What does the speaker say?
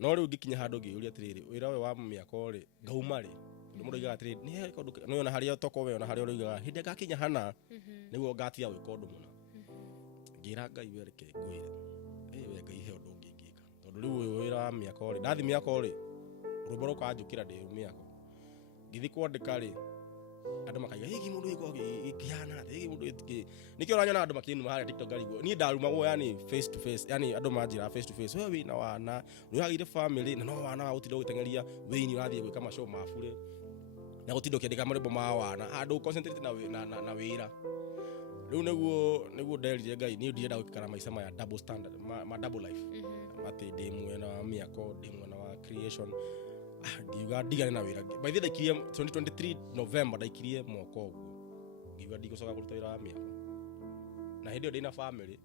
no riu ngikinya handu ngiuria atiriri wira we wa miaka ri ngauma ri mundu iga atiriri ni kondu no ona haria toko we ona haria uriga hindi ngakinya hana niguo ngatia gwika undu muna ngira ngai wereke ngwire we ngai he undu ngingika tondu riu wira wa miaka ri ndathi miaka ri rumbo rukanjukira ndi miaka ngithi kwandika ri andu makaiga hiki mundu iko ikihana hiki mundu itiki nikio ranyona andu makinu mahali TikTok galiguo ni ndarumagwo yani face to face yani andu majira face to face we wina wana ni hagire family na no wana utindo gitengeria we ni urathie gwika mashow mafure na gutindo kiandika marebo ma wana andu concentrate na wira riu niguo nderire ngai ni ndirenda gwikara maica maya double standard ma double life mati ndi mwena wa miako ndi mwena wa creation ngiuga ndigane na wira by the ndaikirie 2023 November ndaikirie mwaka uguo ngiuga ndigucoka kuruta wira wa miako na hindi ndina family